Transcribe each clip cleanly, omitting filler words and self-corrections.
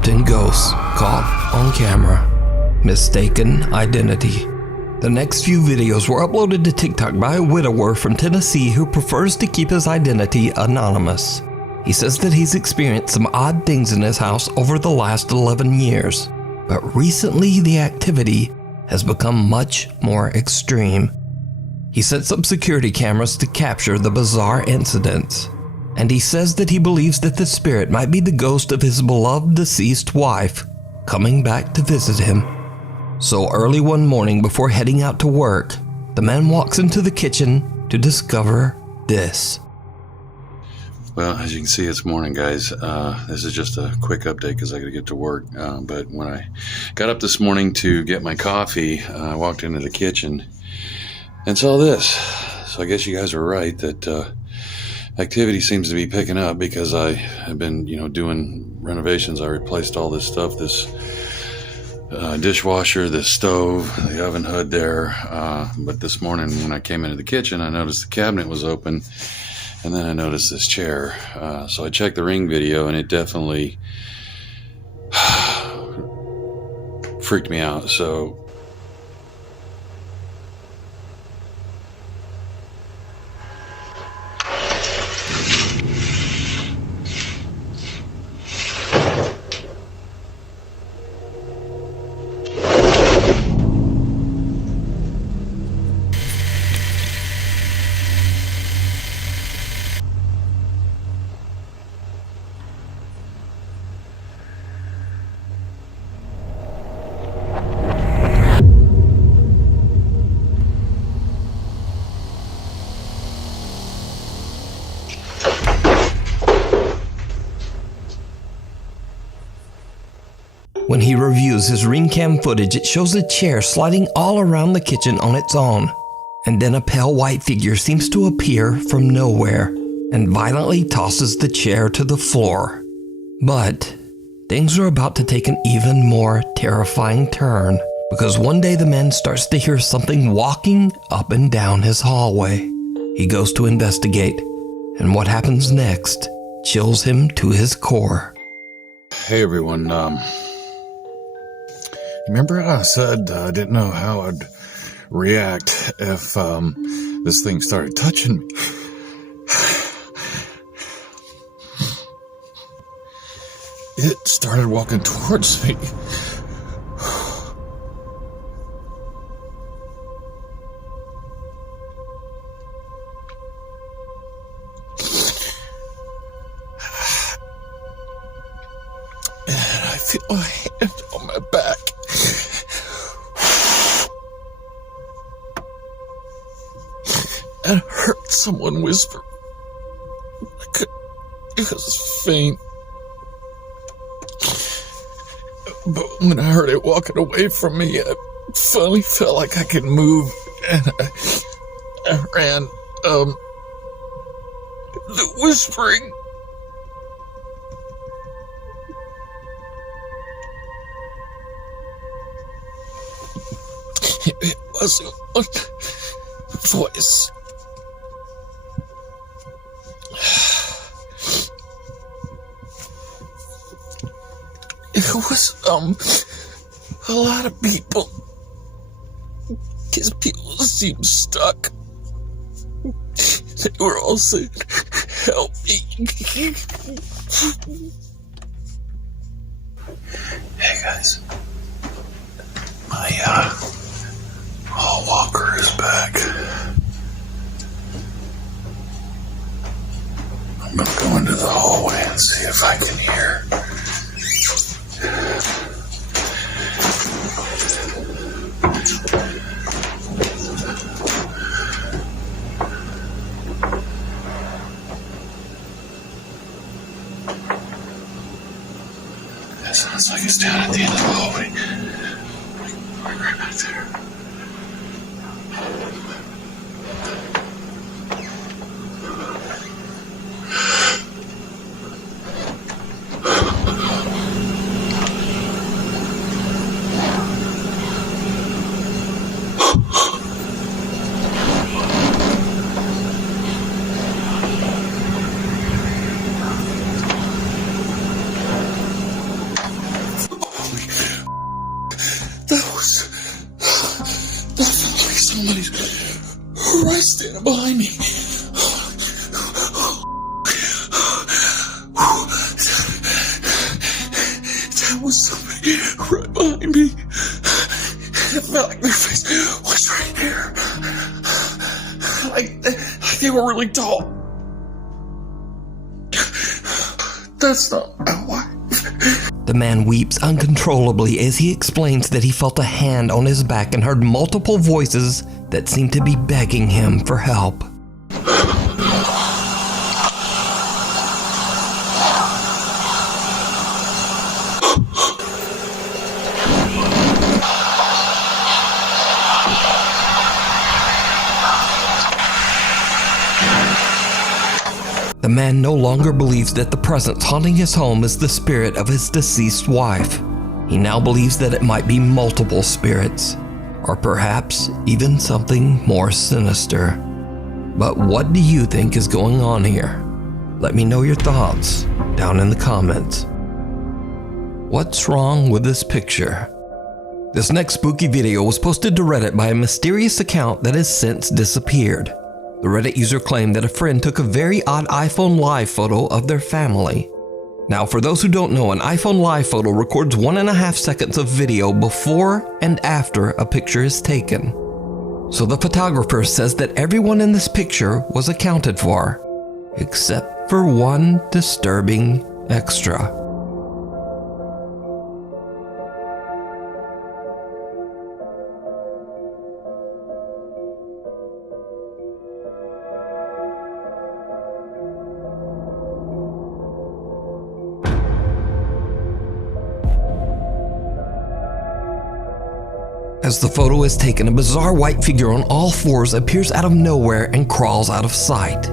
adopting ghosts caught on camera. Mistaken identity. The next few videos were uploaded to TikTok by a widower from Tennessee who prefers to keep his identity anonymous. He says that he's experienced some odd things in his house over the last 11 years, but recently the activity has become much more extreme. He sets up security cameras to capture the bizarre incidents, and he says that he believes that the spirit might be the ghost of his beloved deceased wife coming back to visit him. So early one morning before heading out to work, the man walks into the kitchen to discover this. Well, as you can see, it's morning, guys. This is just a quick update because I got to get to work. But when I got up this morning to get my coffee, I walked into the kitchen and saw this. So I guess you guys are right that activity seems to be picking up because I have been, doing renovations. I replaced all this stuff, this dishwasher, this stove, the oven hood there. But this morning when I came into the kitchen, I noticed the cabinet was open. And then I noticed this chair. So I checked the Ring video, and it definitely freaked me out. So When he reviews his Ring cam footage, it shows a chair sliding all around the kitchen on its own. And then a pale white figure seems to appear from nowhere and violently tosses the chair to the floor. But things are about to take an even more terrifying turn because one day the man starts to hear something walking up and down his hallway. He goes to investigate, and what happens next chills him to his core. Hey everyone, remember I said I didn't know how I'd react if this thing started touching me? It started walking towards me. And I feel a hand on my back. And I heard someone whisper. It was faint. But when I heard it walking away from me, I finally felt like I could move. And I ran, the whispering. It wasn't one voice. It was, a lot of people. Because people seemed stuck. They were all saying, help me. Hey guys. My, hall walker is back. I'm gonna go into the hallway and see if I can hear. That sounds like it's down at the end of the hallway. Right back there. was somebody right behind me. It felt like their face was right here. Like they were really tall. That's not my wife. The man weeps uncontrollably as he explains that he felt a hand on his back and heard multiple voices that seemed to be begging him for help. The man no longer believes that the presence haunting his home is the spirit of his deceased wife. He now believes that it might be multiple spirits, or perhaps even something more sinister. But what do you think is going on here? Let me know your thoughts down in the comments. What's wrong with this picture? This next spooky video was posted to Reddit by a mysterious account that has since disappeared. The Reddit user claimed that a friend took a very odd iPhone Live photo of their family. Now, for those who don't know, an iPhone Live photo records 1.5 seconds of video before and after a picture is taken. So the photographer says that everyone in this picture was accounted for, except for one disturbing extra. As the photo is taken, a bizarre white figure on all fours appears out of nowhere and crawls out of sight.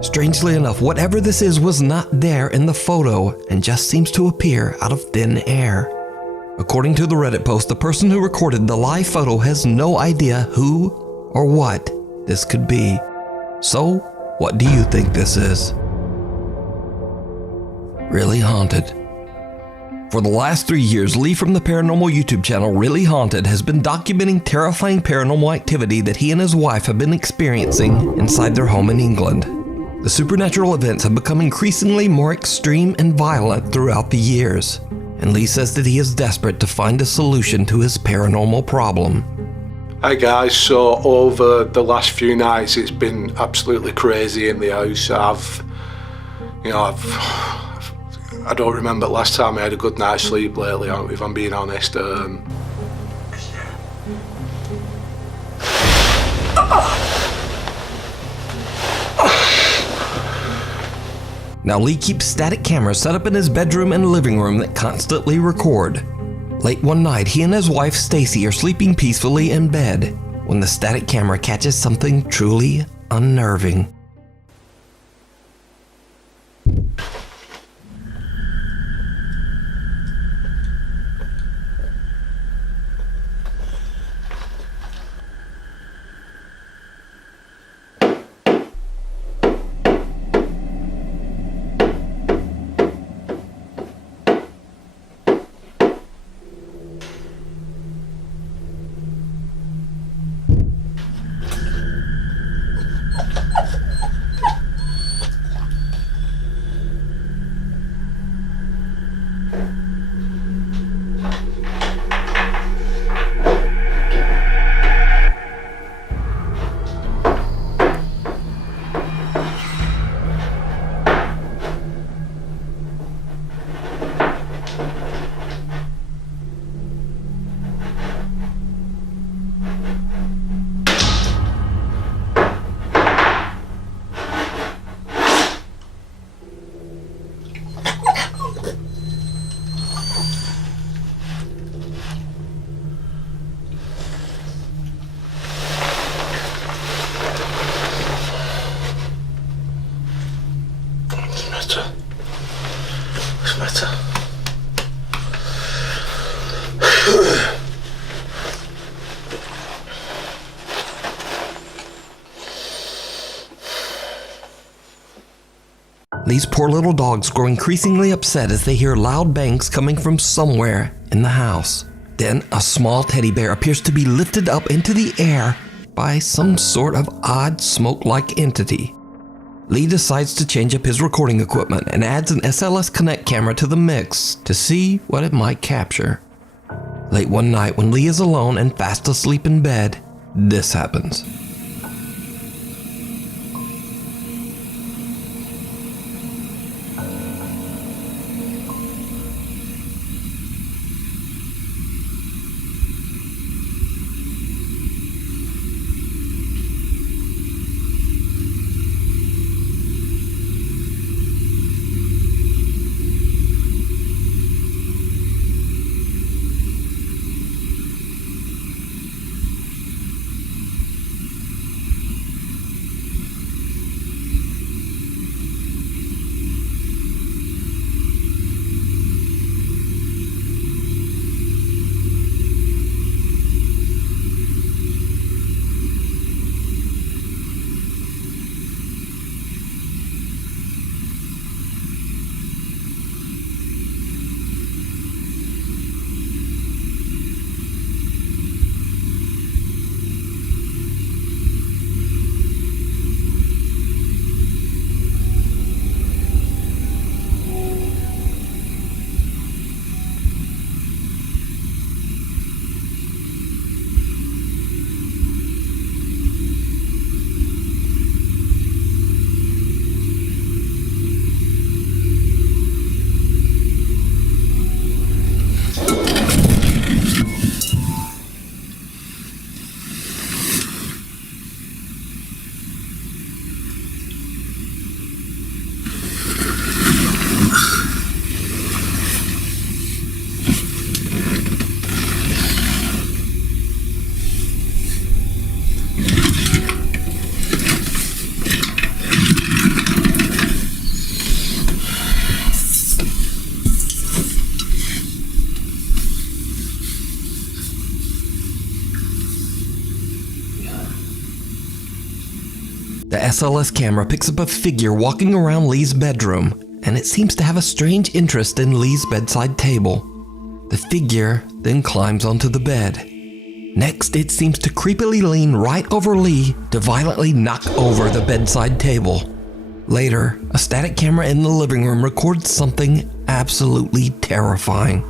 Strangely enough, whatever this is was not there in the photo and just seems to appear out of thin air. According to the Reddit post, the person who recorded the live photo has no idea who or what this could be. So, what do you think this is? Really Haunted. For the last 3 years, Lee from the paranormal YouTube channel Really Haunted has been documenting terrifying paranormal activity that he and his wife have been experiencing inside their home in England. The supernatural events have become increasingly more extreme and violent throughout the years, and Lee says that he is desperate to find a solution to his paranormal problem. Hi guys, so over the last few nights it's been absolutely crazy in the house. I don't remember the last time I had a good night's sleep lately, if I'm being honest. Now Lee keeps static cameras set up in his bedroom and living room that constantly record. Late one night, he and his wife Stacy are sleeping peacefully in bed when the static camera catches something truly unnerving. These poor little dogs grow increasingly upset as they hear loud bangs coming from somewhere in the house. Then a small teddy bear appears to be lifted up into the air by some sort of odd smoke-like entity. Lee decides to change up his recording equipment and adds an SLS Connect camera to the mix to see what it might capture. Late one night when Lee is alone and fast asleep in bed, this happens. The SLS camera picks up a figure walking around Lee's bedroom, and it seems to have a strange interest in Lee's bedside table. The figure then climbs onto the bed. Next, it seems to creepily lean right over Lee to violently knock over the bedside table. Later, a static camera in the living room records something absolutely terrifying.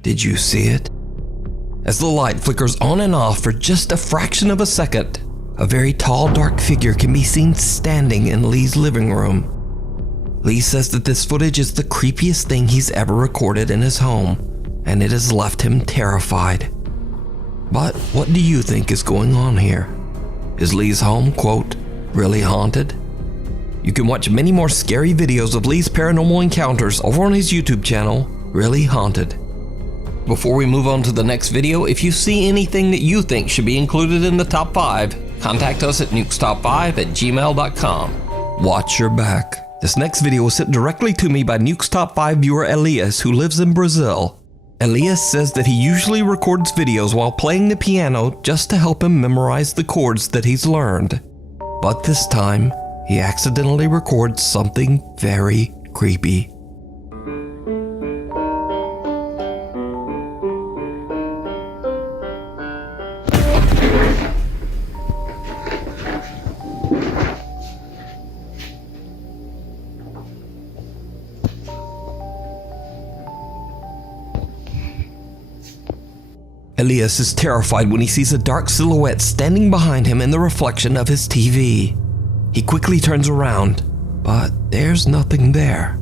Did you see it? As the light flickers on and off for just a fraction of a second, a very tall, dark figure can be seen standing in Lee's living room. Lee says that this footage is the creepiest thing he's ever recorded in his home, and it has left him terrified. But what do you think is going on here? Is Lee's home, quote, really haunted? You can watch many more scary videos of Lee's paranormal encounters over on his YouTube channel, Really Haunted. Before we move on to the next video, if you see anything that you think should be included in the top 5, contact us at nukestop5@gmail.com. Watch your back. This next video was sent directly to me by Nukes Top 5 viewer Elias, who lives in Brazil. Elias says that he usually records videos while playing the piano just to help him memorize the chords that he's learned. But this time, he accidentally records something very creepy. Elias is terrified when he sees a dark silhouette standing behind him in the reflection of his TV. He quickly turns around, but there's nothing there.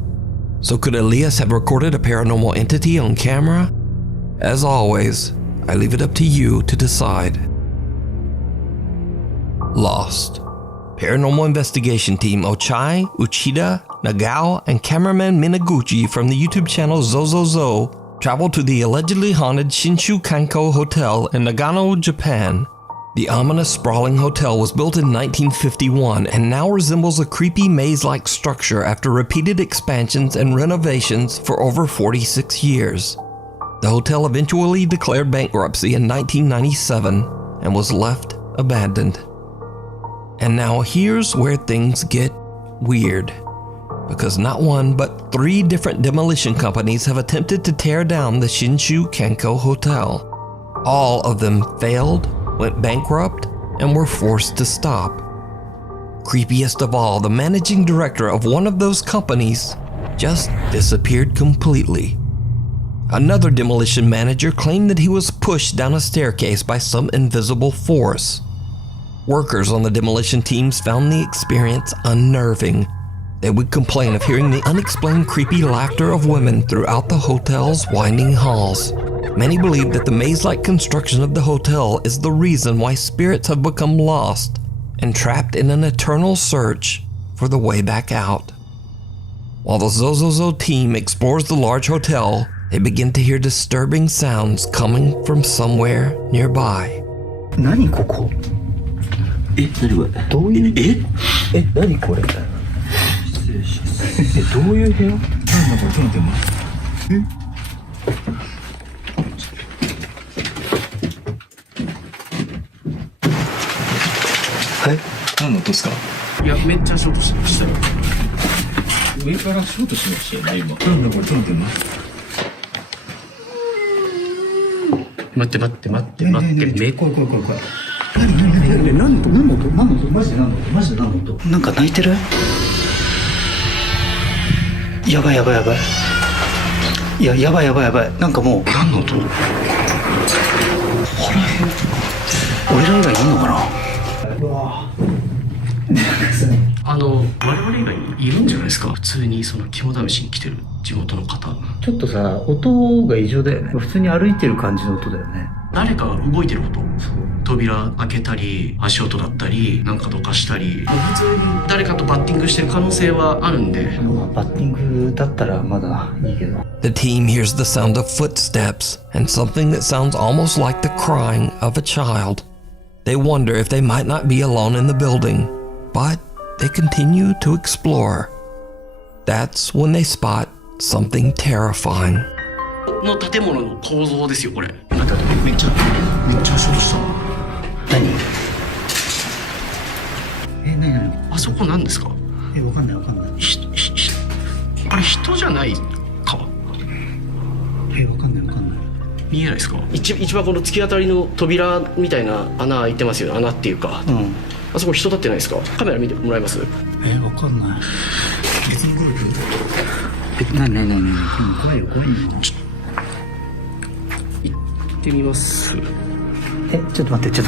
So could Elias have recorded a paranormal entity on camera? As always, I leave it up to you to decide. Lost. Paranormal investigation team Ochai, Uchida, Nagao, and cameraman Minaguchi from the YouTube channel Zozozo traveled to the allegedly haunted Shinshu Kanko Hotel in Nagano, Japan. The ominous, sprawling hotel was built in 1951 and now resembles a creepy maze-like structure after repeated expansions and renovations for over 46 years. The hotel eventually declared bankruptcy in 1997 and was left abandoned. And now here's where things get weird. Because not one but 3 different demolition companies have attempted to tear down the Shinshu Kanko Hotel. All of them failed, went bankrupt, and were forced to stop. Creepiest of all, the managing director of one of those companies just disappeared completely. Another demolition manager claimed that he was pushed down a staircase by some invisible force. Workers on the demolition teams found the experience unnerving. They would complain of hearing the unexplained creepy laughter of women throughout the hotel's winding halls. Many believe that the maze-like construction of the hotel is the reason why spirits have become lost and trapped in an eternal search for the way back out. While the Zozozo team explores the large hotel, they begin to hear disturbing sounds coming from somewhere nearby. 何ここ何これどういう何これ失礼しますどういう部屋なんだこれちょっと待ってはい何の音ですかいやめっちゃショートしてましたよ上からショートしましたよね今なんだこれちょっと待って待ってめ怖い何の音マジで何の音なんか泣いてるやばいいややばいなんかもう何の音俺ら以外いんのかなうわ我々以外にいるんじゃないですか普通にその肝試しに来てる地元の方ちょっとさ音が異常だよね普通に歩いてる感じの音だよね誰かが動いてる音扉開けたり足音だったりなんかどかしたり普通に誰かとバッティングしてる可能性はあるんでバッティングだったらまだいいけど The team hears the sound of footsteps and something that sounds almost like the crying of a child. They wonder if they might not be alone in the building, but they continue to explore. That's when they spot something terrifying. の建物の構造ですよこれめっちゃショートした何あそこ何ですかわかんないあれ人じゃないかわかんない見えないですか一番この突き当たりの扉みたいな穴開いてますよね穴っていうか、あそこ人立ってないですかカメラ見てもらえますわかんない別に来る何怖いよ行ってみますちょっと待って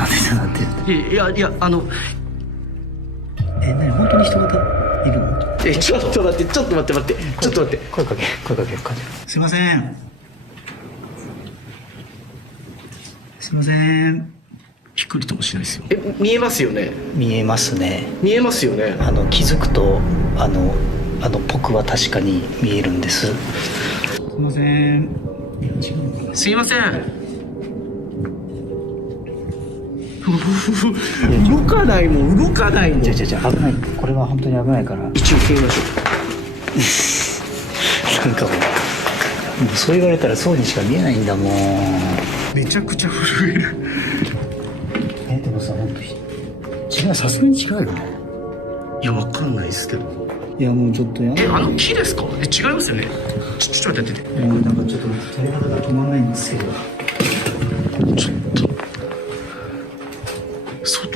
いや何本当に人がいるのちょっと待って声かけすいませんびっくりともしないですよ見えますよね見えますね気づくと僕は確かに見えるんですすいません動かないの違う危ないこれは本当に危ないから一応決めましょなんかもうそう言われたらそうにしか見えないんだもんめちゃくちゃ震えるでもさ本当違うさすがに違うよねいやわかんないですけどいやもうちょっとや木ですか違いますよねちょっと待ってなんかちょっと鳥肌が止まらないんですけどちょっと外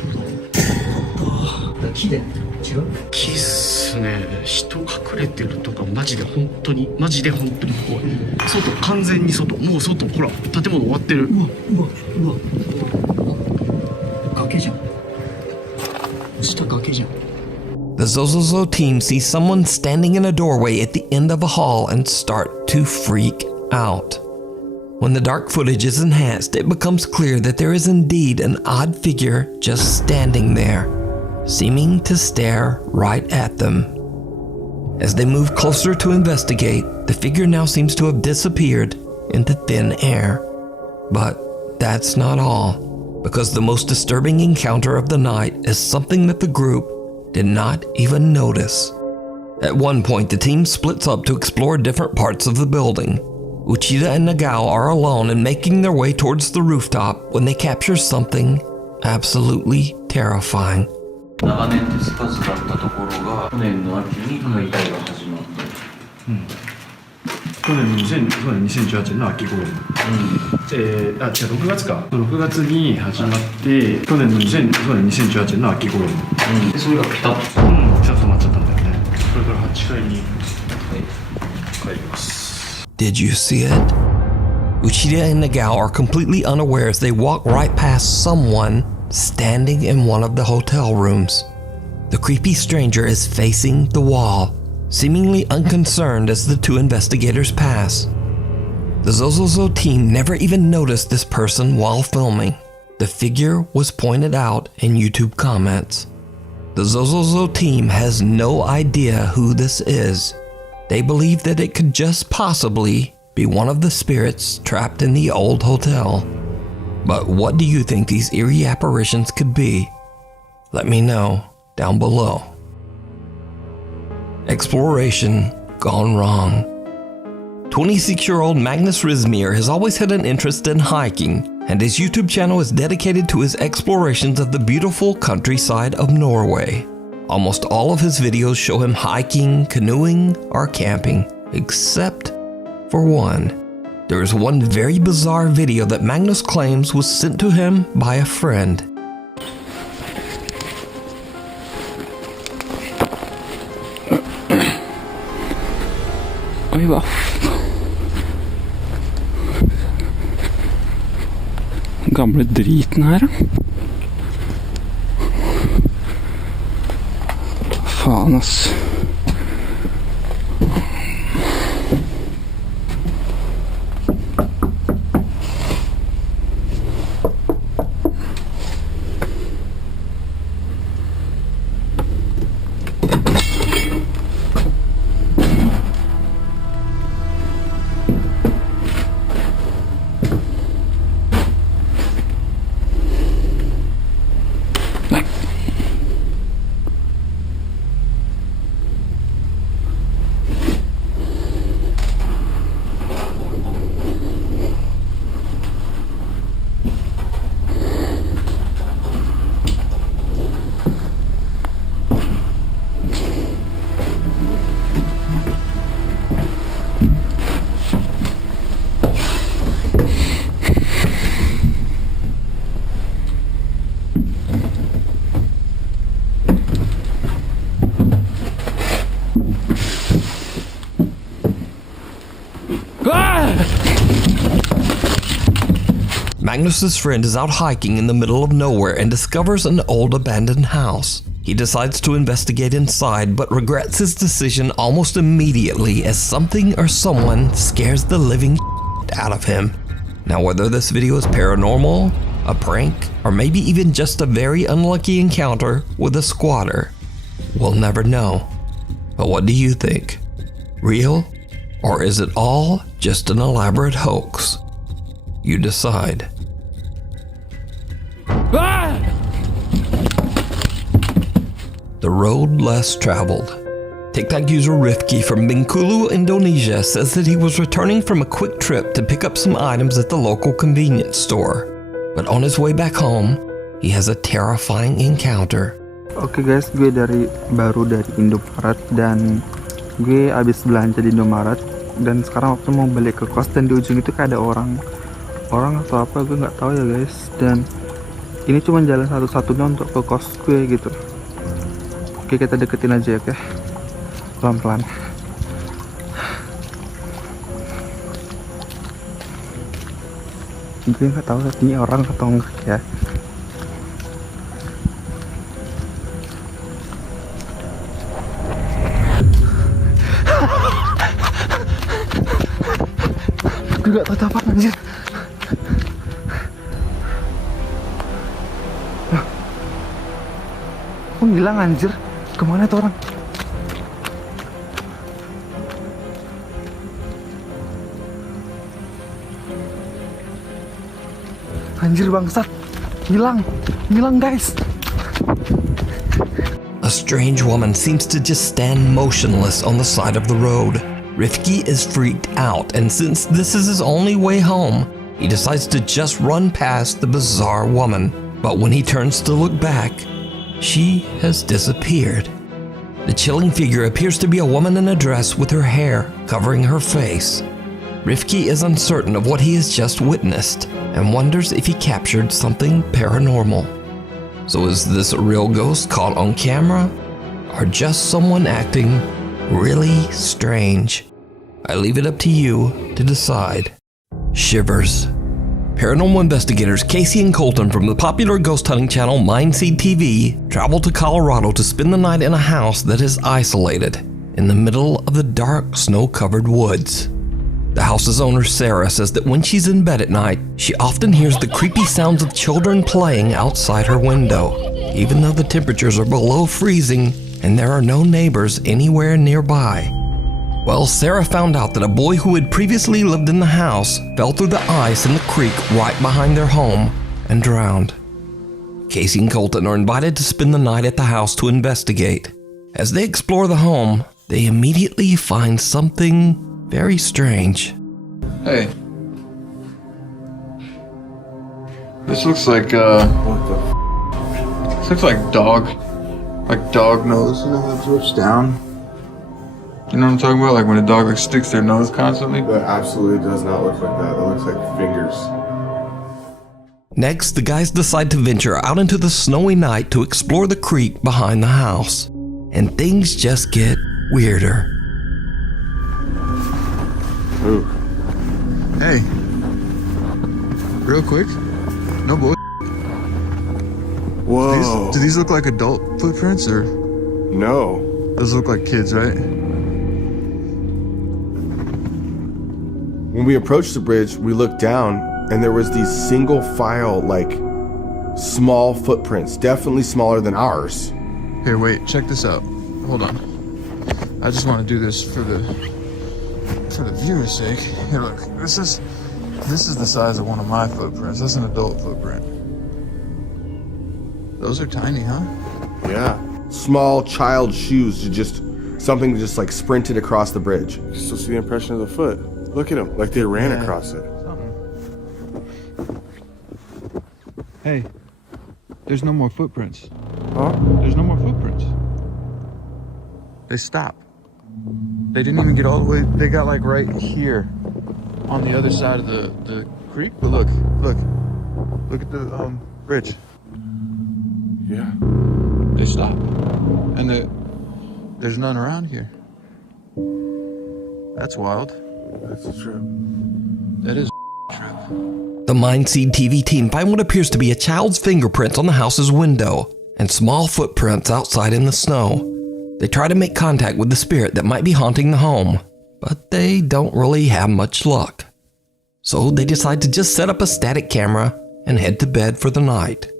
だ木で違う木っすね人隠れてるとかマジで本当に怖い外完全に外もう外ほら建物終わってるうわ崖じゃん下崖じゃんThe Zozozo team sees someone standing in a doorway at the end of a hall and start to freak out. When the dark footage is enhanced, it becomes clear that there is indeed an odd figure just standing there, seeming to stare right at them. As they move closer to investigate, the figure now seems to have disappeared into thin air. But that's not all, because the most disturbing encounter of the night is something that the group did not even notice. At one point, the team splits up to explore different parts of the building. Uchida and Nagao are alone and making their way towards the rooftop when they capture something absolutely terrifying. 長年手つかずだったところが去年の秋に解体が始まった。去年2018年の秋頃に、6月か6月に始まって去年の2018年の秋頃に、でそれがピタッと、ちょっと待っちゃったんだよね。これから8階に帰ります。 Did you see it? Uchida and Nagao are completely unaware as they walk right past someone standing in one of the hotel rooms. The creepy stranger is facing the wall, seemingly unconcerned as the two investigators pass. The Zozozo team never even noticed this person while filming. The figure was pointed out in YouTube comments. The Zozozo team has no idea who this is. They believe that it could just possibly be one of the spirits trapped in the old hotel. But what do you think these eerie apparitions could be? Let me know down below. Exploration gone wrong. 26-year-old Magnus Rizmir has always had an interest in hiking, and his YouTube channel is dedicated to his explorations of the beautiful countryside of Norway. Almost all of his videos show him hiking, canoeing, or camping, except for one. There is one very bizarre video that Magnus claims was sent to him by a friend. Oi, hva? Gamle driten her, da. Faen, ass. Magnus's friend is out hiking in the middle of nowhere and discovers an old abandoned house. He decides to investigate inside but regrets his decision almost immediately as something or someone scares the living out of him. Now whether this video is paranormal, a prank, or maybe even just a very unlucky encounter with a squatter, we'll never know. But what do you think? Real? Or is it all just an elaborate hoax? You decide. The road less traveled. TikTok user Rifki from Bengkulu, Indonesia says that he was returning from a quick trip to pick up some items at the local convenience store. But on his way back home, he has a terrifying encounter. Oke guys, gue baru dari Indomaret dan gue abis belanja di Indomaret dan sekarang waktu mau balik ke kos dan di ujung itu kayak ada orang atau apa gue nggak tahu ya guys, dan ini cuma jalan satu-satunya untuk ke kos gue gitu. Oke, kita deketin aja ya, oke, pelan-pelan. Gue nggak tahu ini orang atau enggak ya. Gue gak tahu apa anjir. Kok ngilang anjir? Kemana tuh orang? Anjir bangsat. Hilang guys. A strange woman seems to just stand motionless on the side of the road. Rifki is freaked out, and since this is his only way home, he decides to just run past the bizarre woman. But when he turns to look back, she has disappeared. The chilling figure appears to be a woman in a dress with her hair covering her face. Rifki is uncertain of what he has just witnessed and wonders if he captured something paranormal. So is this a real ghost caught on camera, or just someone acting really strange? I leave it up to you to decide. Shivers. Paranormal investigators Casey and Colton from the popular ghost hunting channel Mindseed TV travel to Colorado to spend the night in a house that is isolated in the middle of the dark, snow-covered woods. The house's owner, Sarah, says that when she's in bed at night, she often hears the creepy sounds of children playing outside her window, even though the temperatures are below freezing and there are no neighbors anywhere nearby. Well, Sarah found out that a boy who had previously lived in the house fell through the ice in the creek right behind their home and drowned. Casey and Colton are invited to spend the night at the house to investigate. As they explore the home, they immediately find something very strange. Hey. This looks like, this looks like dog nose, you know, how it drips down. You know what I'm talking about? Like when a dog like sticks their nose constantly? That absolutely does not look like that. That looks like fingers. Next, the guys decide to venture out into the snowy night to explore the creek behind the house. And things just get weirder. Ooh. Hey. Real quick. No bull. Whoa. Do these look like adult footprints or? No. Those look like kids, right? When we approached the bridge, we looked down and there was these single file, like, small footprints, definitely smaller than ours. Here, wait, check this out. Hold on. I just want to do this for the viewer's sake. Here, look. This is the size of one of my footprints. That's an adult footprint. Those are tiny, huh? Yeah. Small child shoes, something just like sprinted across the bridge. You still see the impression of the foot. Look at them, like they ran across it. Hey, there's no more footprints. Huh? There's no more footprints. They stopped. They didn't even get all the way. They got like right here on the other side of the creek. But look at the bridge. Yeah. They stopped. And there's none around here. That's wild. That's a trip. That is a trip. The Mindseed TV team find what appears to be a child's fingerprints on the house's window and small footprints outside in the snow. They try to make contact with the spirit that might be haunting the home, but they don't really have much luck. So they decide to just set up a static camera and head to bed for the night.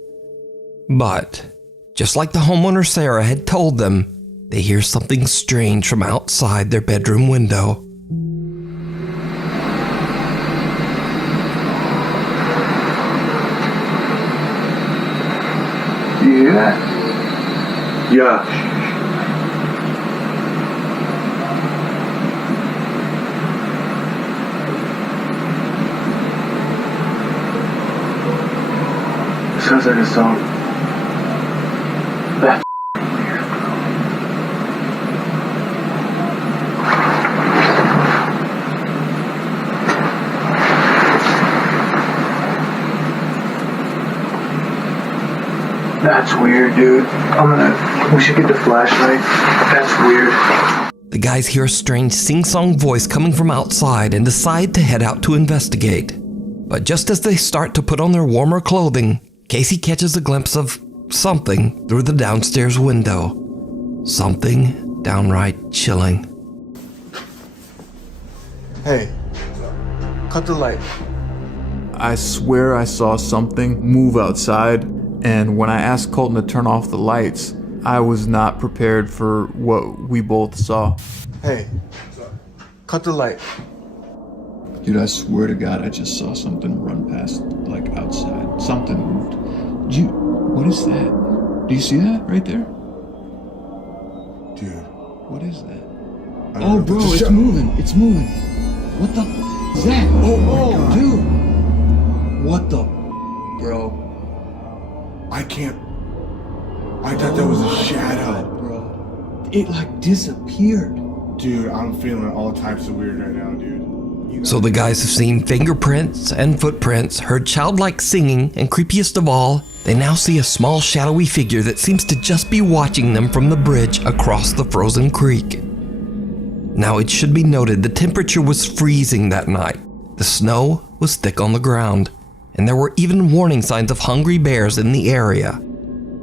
But, just like the homeowner Sarah had told them, they hear something strange from outside their bedroom window. Do you hear that? Yeah. Sounds like a song. That's weird, bro. That's weird, dude. We should get the flashlight. That's weird. The guys hear a strange sing-song voice coming from outside and decide to head out to investigate. But just as they start to put on their warmer clothing, Casey catches a glimpse of something through the downstairs window. Something downright chilling. Hey, cut the light. I swear I saw something move outside, and when I asked Colton to turn off the lights, I was not prepared for what we both saw. Hey, cut the light. Dude, I swear to God, I just saw something run past, like, outside. Something moved. What is that? Do you see that right there? Dude. What is that? Oh, bro, it's moving. It's moving. What the is that? Oh, dude. What the bro? I can't. I thought that was a shadow. Bro. It like disappeared. Dude, I'm feeling all types of weird right now, dude. So the guys have seen fingerprints and footprints, heard childlike singing, and creepiest of all, they now see a small shadowy figure that seems to just be watching them from the bridge across the frozen creek. Now it should be noted the temperature was freezing that night. The snow was thick on the ground, and there were even warning signs of hungry bears in the area.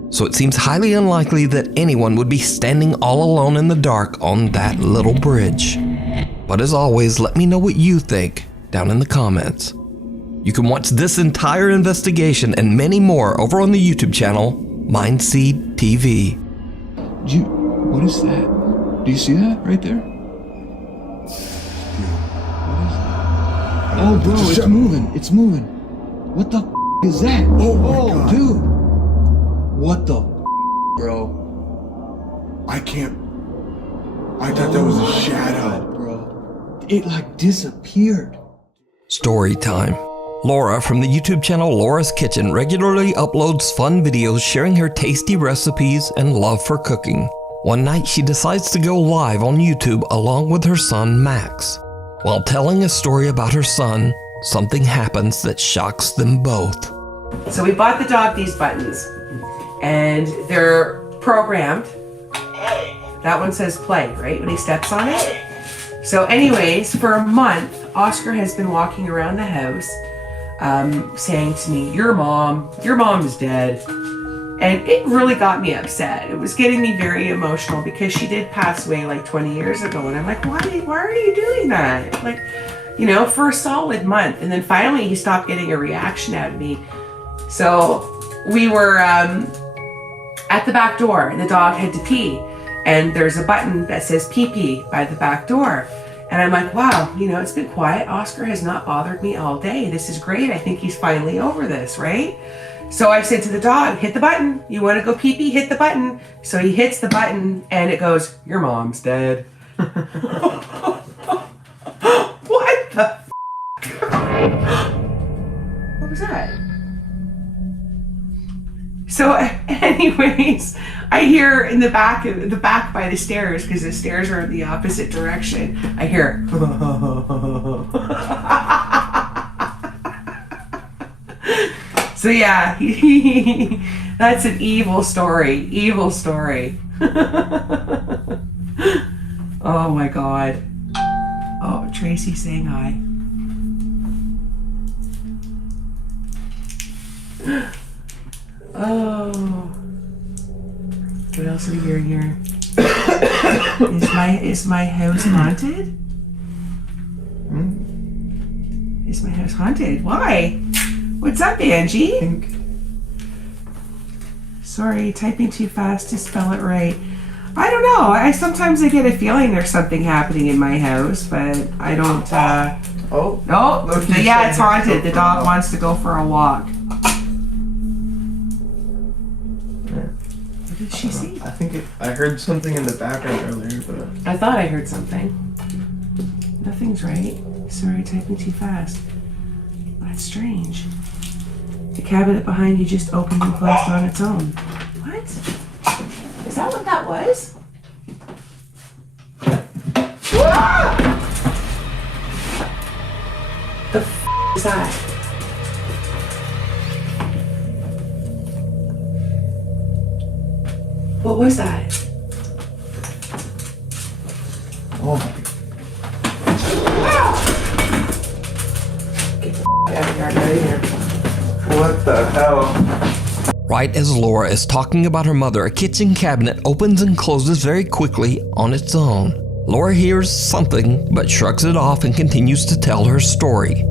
So it seems highly unlikely that anyone would be standing all alone in the dark on that little bridge. But as always, let me know what you think down in the comments. You can watch this entire investigation and many more over on the YouTube channel, Mindseed TV. What is that? Do you see that right there? Oh, bro, it's moving. It's moving. What the is that? Oh, dude. What the bro? I thought that was a shadow. Bro. It like disappeared. Story time. Laura from the YouTube channel Laura's Kitchen regularly uploads fun videos sharing her tasty recipes and love for cooking. One night she decides to go live on YouTube along with her son Max. While telling a story about her son, something happens that shocks them both. So we bought the dog these buttons, and they're programmed. That one says play, right, when he steps on it? So anyways, for a month, Oscar has been walking around the house saying to me, your mom is dead. And it really got me upset. It was getting me very emotional because she did pass away like 20 years ago. And I'm like, why are you doing that? Like, you know, for a solid month. And then finally he stopped getting a reaction out of me. So we were at the back door and the dog had to pee. And there's a button that says pee pee by the back door. And I'm like, wow, you know, it's been quiet. Oscar has not bothered me all day. This is great. I think he's finally over this, right? So I said to the dog, hit the button. You want to go pee pee? Hit the button. So he hits the button and it goes, your mom's dead. What the f***? What was that? So anyways, I hear in the back by the stairs, because the stairs are in the opposite direction, I hear So yeah, that's an evil story. Oh my God. Oh, Tracy saying hi. Oh. What else are we hearing here? Is my house haunted? Is my house haunted? Why? What's up, Angie? Sorry, typing too fast to spell it right. I don't know. Sometimes I get a feeling there's something happening in my house, but I don't. Oh. No. Yeah, it's haunted. The dog wants to go for a walk. What did she see? I think I heard something in the background earlier, but I thought I heard something. Nothing's right. Sorry, typing too fast. That's strange. The cabinet behind you just opened and closed on its own. What? Is that what that was? Ah! The f*** is that? What was that? oh, Get the f*** out of here. what the hell? Right as Laura is talking about her mother, a kitchen cabinet opens and closes very quickly on its own. Laura hears something but shrugs it off and continues to tell her story.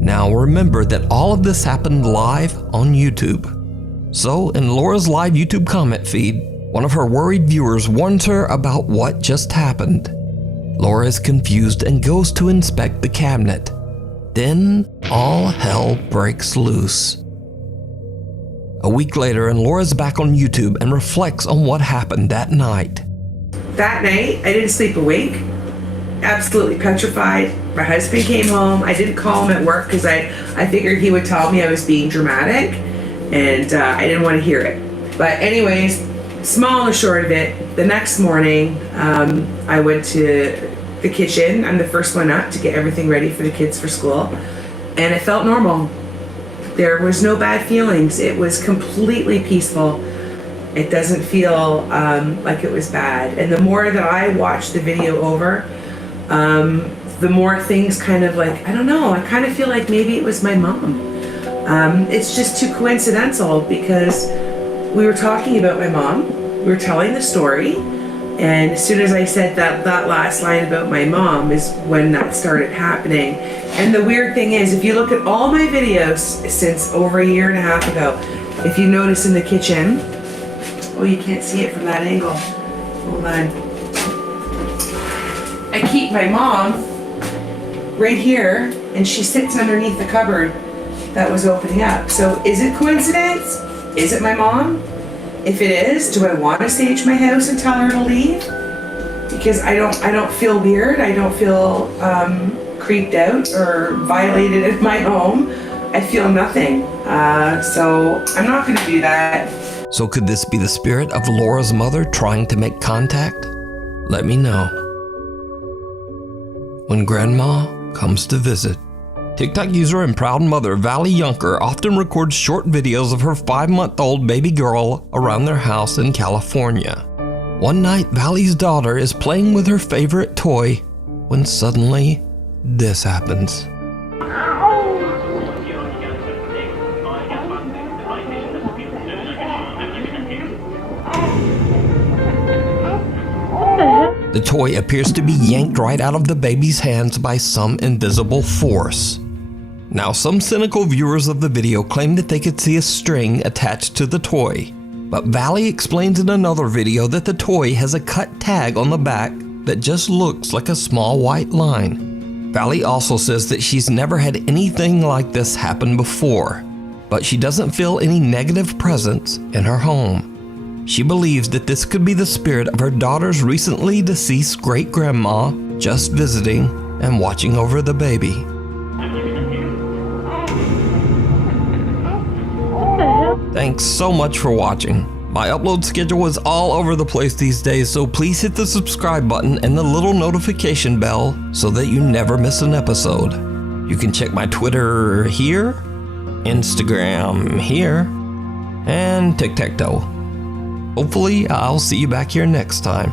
Now remember that all of this happened live on YouTube. So in Laura's live YouTube comment feed, one of her worried viewers warns her about what just happened. Laura is confused and goes to inspect the cabinet. Then all hell breaks loose. A week later, and Laura's back on YouTube and reflects on what happened that night. That night, I didn't sleep a wink. Absolutely petrified. My husband came home. I didn't call him at work because I figured he would tell me I was being dramatic, and I didn't want to hear it. But anyways, small and short of it, the next morning, I went to the kitchen. I'm the first one up to get everything ready for the kids for school. And it felt normal. There was no bad feelings. It was completely peaceful. It doesn't feel like it was bad. And the more that I watched the video over, the more things kind of like, I don't know, I kind of feel like maybe it was my mom. It's just too coincidental because we were talking about my mom. We were telling the story. And as soon as I said that last line about my mom is when that started happening. And the weird thing is, if you look at all my videos since over a year and a half ago, if you notice in the kitchen, oh, you can't see it from that angle. Hold on. I keep my mom right here, and she sits underneath the cupboard that was opening up. So is it coincidence? Is it my mom? If it is, do I want to stage my house and tell her to leave? Because I don't feel weird. I don't feel creeped out or violated in my home. I feel nothing. So I'm not going to do that. So could this be the spirit of Laura's mother trying to make contact? Let me know. When Grandma comes to visit. TikTok user and proud mother Valley Yunker often records short videos of her 5-month-old baby girl around their house in California. One night, Valley's daughter is playing with her favorite toy when suddenly this happens. The toy appears to be yanked right out of the baby's hands by some invisible force. Now, some cynical viewers of the video claim that they could see a string attached to the toy, but Valley explains in another video that the toy has a cut tag on the back that just looks like a small white line. Valley also says that she's never had anything like this happen before, but she doesn't feel any negative presence in her home. She believes that this could be the spirit of her daughter's recently deceased great-grandma just visiting and watching over the baby. Thanks so much for watching. My upload schedule is all over the place these days, so please hit the subscribe button and the little notification bell so that you never miss an episode. You can check my Twitter here, Instagram here, and TikTok. Hopefully, I'll see you back here next time.